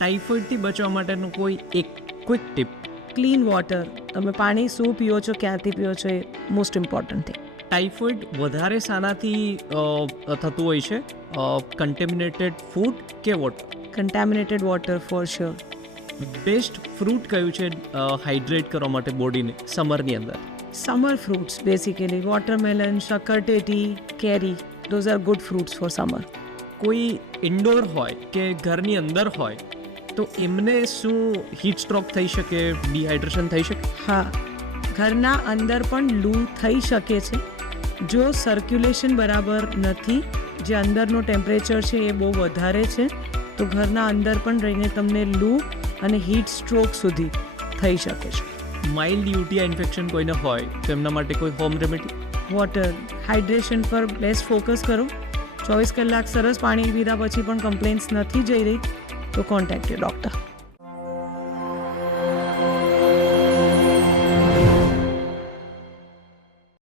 ટાઇફોઇડથી બચવા માટેનું કોઈ એક ક્વિક ટીપ. ક્લીન વોટર, તમે પાણી શું પીઓ છો, ક્યાંથી પીઓ છો, a most important thing. Typhoid વધારે શાનાથી થતું હોય છે? કન્ટેમિનેટેડ ફૂડ કે water? Contaminated water for sure. Best fruit કયું છે હાઇડ્રેટ કરવા માટે બોડીને સમરની અંદર? સમર ફ્રૂટ્સ બેસિકલી વોટરમેલન, શક્કરટેટી, કેરી, those are good fruits for summer. કોઈ ઇન્ડોર હોય કે ઘરની અંદર હોય તો એમને શું હીટ સ્ટ્રોક થઈ શકે, ડિહાઇડ્રેશન થઈ શકે? હા, ઘરના અંદર પણ લૂ થઈ શકે છે. જો સર્ક્યુલેશન બરાબર નથી, જે અંદરનું ટેમ્પરેચર છે એ બહુ વધારે છે, તો ઘરના અંદર પણ રહીને તમને લૂ અને હીટ સ્ટ્રોક સુધી થઈ શકે છે. માઇલ્ડ યુટીઆઈ ઇન્ફેક્શન કોઈને હોય તો એમના માટે કોઈ હોમ રેમેડી? વોટર હાઇડ્રેશન પર બેસ્ટ ફોકસ કરો. 24 કલાક સરસ પાણી પીધા પછી પણ કમ્પ્લેન્ટ્સ નથી જઈ રહી તો કોન્ટેક્ટ યોર ડૉક્ટર.